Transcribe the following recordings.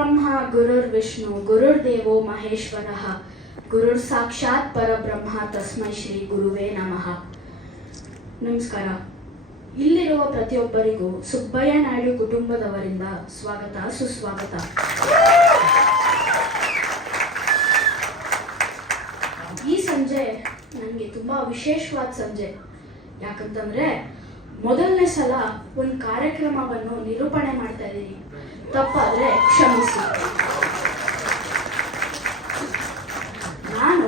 ಗುರುರ್ಬ್ರಹ್ಮ ಗುರುರ್ವಿಷ್ಣು ಗುರುರ್ದೇವೋ ಮಹೇಶ್ವರಃ ಗುರುರ್ ಸಾಕ್ಷಾತ್ ಪರಬ್ರಹ್ಮ ತಸ್ಮೈ ಶ್ರೀ ಗುರುವೇ ನಮಃ. ನಮಸ್ಕಾರ. ಇಲ್ಲಿರುವ ಪ್ರತಿಯೊಬ್ಬರಿಗೂ ಸುಬ್ಬಯ್ಯ ನಾಯ್ಡು ಕುಟುಂಬದವರಿಂದ ಸ್ವಾಗತ ಸುಸ್ವಾಗತ. ಈ ಸಂಜೆ ನನಗೆ ತುಂಬಾ ವಿಶೇಷವಾದ ಸಂಜೆ. ಯಾಕಂತಂದ್ರೆ ಮೊದಲನೇ ಸಲ ಒಂದು ಕಾರ್ಯಕ್ರಮವನ್ನು ನಿರೂಪಣೆ ಮಾಡ್ತಾ ಇದ್ದೀನಿ. ತಪ್ಪಾದ್ರೆ ಕ್ಷಮಿಸಿ. ನಾನು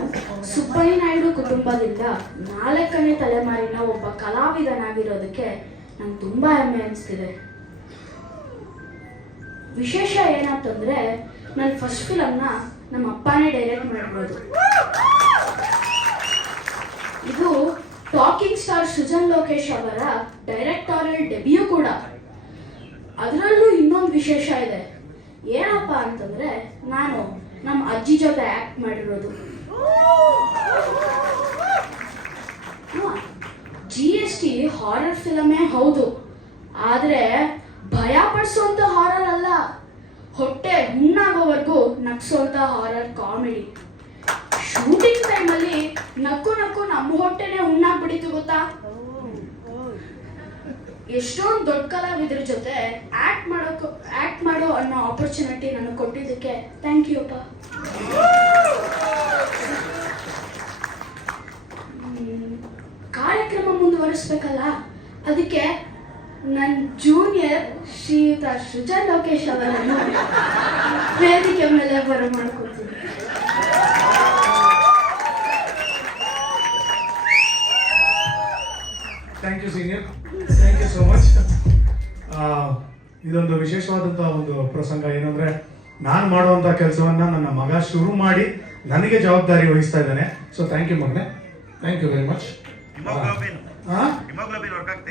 ಸುಬ್ಬಯ್ಯ ನಾಯ್ಡು ಕುಟುಂಬದಿಂದ 4ನೇ ತಲೆಮಾರಿನ ಒಬ್ಬ ಕಲಾವಿದನಾಗಿರೋದಕ್ಕೆ ನಂಗೆ ತುಂಬಾ ಹೆಮ್ಮೆ ಅನಿಸ್ತಿದೆ. ವಿಶೇಷ ಏನಂತಂದ್ರೆ ನನ್ನ ಫಸ್ಟ್ ಫಿಲಮ್ನ ನಮ್ಮ ಅಪ್ಪನೇ ಡೈರೆಕ್ಟ್ ಮಾಡಿರೋದು. ಇದು ಟಾಕಿಂಗ್ ಸ್ಟಾರ್ ಸೃಜನ್ ಲೋಕೇಶ್ ಅವರ ಡೈರೆಕ್ಟೋರಿಯಲ್ ಡೆಬ್ಯೂ ಕೂಡ. ಅದರಲ್ಲೂ ಇನ್ನೊಂದು ವಿಶೇಷ ಇದೆ. ಏನಪ್ಪ ಅಂತಂದ್ರೆ ನಾನು ನಮ್ಮ ಅಜ್ಜಿ ಜೊತೆ ಆಕ್ಟ್ ಮಾಡಿರೋದು. GST ಹಾರರ್ ಫಿಲಮೇ ಹೌದು, ಆದ್ರೆ ಭಯ ಪಡಿಸುವಂತ ಹಾರರ್ ಅಲ್ಲ, ಹೊಟ್ಟೆ ಹುಣ್ಣಾಗೋವರೆಗೂ ನಗ್ಸೋಂತ ಹಾರರ್ ಕಾಮಿಡಿ. ಶೂಟಿಂಗ್ ಟೈಮಲ್ಲಿ ನಕ್ಕು ನಕ್ಕು ನಮ್ಮ ಹೊಟ್ಟೆನೆ ಹುಣ್ಣಾಗ್ಬಿಟ್ಟಿತ್ತು ಗೊತ್ತಾ. ಎಷ್ಟೊಂದು ದೊಡ್ಡ ಕಲಾವಿದ್ರ ಜೊತೆ ಆಕ್ಟ್ ಮಾಡೋ ಅನ್ನೋ ಆಪರ್ಚುನಿಟಿ ನನಗೆ ಕೊಟ್ಟಿದ್ದಕ್ಕೆ ಥ್ಯಾಂಕ್ ಯು ಅಪ್ಪ. ಕಾರ್ಯಕ್ರಮ ಮುಂದುವರಿಸ್ಬೇಕಲ್ಲ, ಅದಕ್ಕೆ ನನ್ನ ಜೂನಿಯರ್ ಶ್ರೀಯುತ ಸೃಜನ್ ಲೋಕೇಶ್ ಅವರನ್ನು ವೇದಿಕೆ ಮೇಲೆ ಬರಮಾಡ್ಕೊಳ್ತೀನಿ. Thank you senior, thank you so much. ಇದೊಂದು ವಿಶೇಷವಾದಂತಹ ಒಂದು ಪ್ರಸಂಗ. ಏನಂದ್ರೆ ನಾನು ಮಾಡುವಂತ ಕೆಲಸವನ್ನ ನನ್ನ ಮಗ ಶುರು ಮಾಡಿ ನನಗೆ ಜವಾಬ್ದಾರಿ ವಹಿಸ್ತಾ ಇದ್ದಾನೆ. ಸೊ ಥ್ಯಾಂಕ್ ಯು ಮಗನೆ, ಥ್ಯಾಂಕ್ ಯು ವೆರಿ ಮಚ್.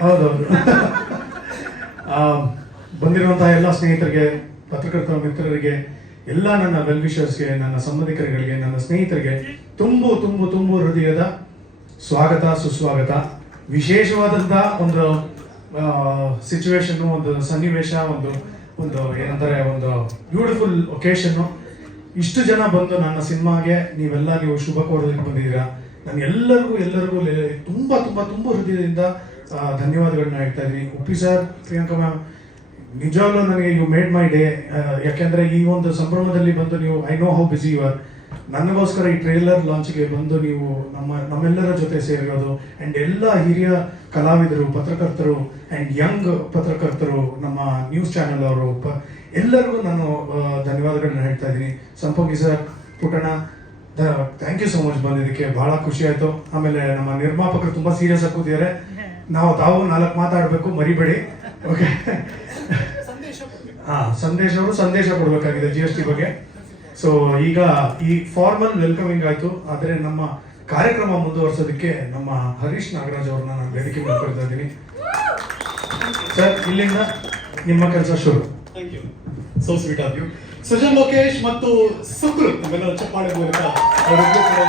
ಹೌದೌದು. ಬಂದಿರುವಂತಹ ಎಲ್ಲ ಸ್ನೇಹಿತರಿಗೆ, ಪತ್ರಕರ್ತರ ಮಿತ್ರರಿಗೆ, ಎಲ್ಲ ನನ್ನ ವೆಲ್ ವಿಷರ್ಸ್ಗೆ, ನನ್ನ ಸಂಬಂಧಿಕರುಗಳಿಗೆ, ನನ್ನ ಸ್ನೇಹಿತರಿಗೆ ತುಂಬು ತುಂಬು ತುಂಬು ಹೃದಯದ ಸ್ವಾಗತ ಸುಸ್ವಾಗತ. ವಿಶೇಷವಾದಂತಹ ಒಂದು ಸಿಚುವೇಶನ್, ಒಂದು ಸನ್ನಿವೇಶ, ಒಂದು ಏನಂತಾರೆ, ಒಂದು ಬ್ಯೂಟಿಫುಲ್ ಒಕೇಶನ್. ಇಷ್ಟು ಜನ ಬಂದು ನನ್ನ ಸಿನಿಮಾಗೆ ನೀವು ಶುಭ ಕೋರೋದಕ್ಕೆ ಬಂದಿದ್ದೀರಾ. ನಾನು ಎಲ್ಲರಿಗೂ ತುಂಬಾ ತುಂಬಾ ತುಂಬಾ ಹೃದಯದಿಂದ ಧನ್ಯವಾದಗಳನ್ನ ಹೇಳ್ತಾ ಇದ್ದೀನಿ. ಉಪ್ಪಿ ಸರ್, ಪ್ರಿಯಾಂಕಾ ಮ್ಯಾಮ್, ನಿಜವಾಗ್ಲೂ ನನಗೆ ಯು ಮೇಡ್ ಮೈ ಡೇ. ಯಾಕೆಂದ್ರೆ ಈ ಒಂದು ಸಂಭ್ರಮದಲ್ಲಿ ಬಂದು ನೀವು, I know how busy you are, ನನಗೋಸ್ಕರ ಈ ಟ್ರೇಲರ್ ಲಾಂಚ್ಗೆ ಬಂದು ನೀವು ನಮ್ಮೆಲ್ಲರ ಜೊತೆ ಸೇರಿರೋದು, ಅಂಡ್ ಎಲ್ಲ ಹಿರಿಯ ಕಲಾವಿದರು, ಪತ್ರಕರ್ತರು ಅಂಡ್ ಯಂಗ್ ಪತ್ರಕರ್ತರು, ನಮ್ಮ ನ್ಯೂಸ್ ಚಾನೆಲ್ ಅವರು, ಎಲ್ಲರಿಗೂ ನಾನು ಧನ್ಯವಾದಗಳನ್ನ ಹೇಳ್ತಾ ಇದ್ದೀನಿ. Sampangi sir, Puttanna, thank you so much ಬಂದಿದ್ದಕ್ಕೆ, ಬಹಳ ಖುಷಿ ಆಯ್ತು. ಆಮೇಲೆ ನಮ್ಮ ನಿರ್ಮಾಪಕರು ತುಂಬಾ ಸೀರಿಯಸ್ ಆಗಿ ಕೂತಿದ್ದಾರೆ. ತಾವು 4 ಮಾತಾಡಬೇಕು, ಮರಿಬೇಡಿ. ಓಕೆ. ಸಂದೇಶ್ ಅವರು ಸಂದೇಶ ಕೊಡಬೇಕಾಗಿದೆ GST ಬಗ್ಗೆ. ಸೊ ಈಗ ಈ ಫಾರ್ಮಲ್ ವೆಲ್ಕಮಿಂಗ್ ಆಯ್ತು, ಆದ್ರೆ ನಮ್ಮ ಕಾರ್ಯಕ್ರಮ ಮುಂದುವರಿಸೋದಕ್ಕೆ ನಮ್ಮ ಹರೀಶ್ ನಾಗರಾಜ್ ಅವ್ರನ್ನ ನಾನು ವೇದಿಕೆ ಮಾಡ್ಕೊಳ್ತಾ ಇದ್ದೀನಿ. ಸರ್, ಇಲ್ಲಿಂದ ನಿಮ್ಮ ಕೆಲಸ ಶುರು. Thank you, so sweet of you. Srujan Lokesh ಮತ್ತು ಸುಕೃತ್ ನಮ್ಮೆಲ್ಲರ ಚಪ್ಪಾಳೆ ಮೂಲಕ ಅವರಿಗೂ ಕೂಡ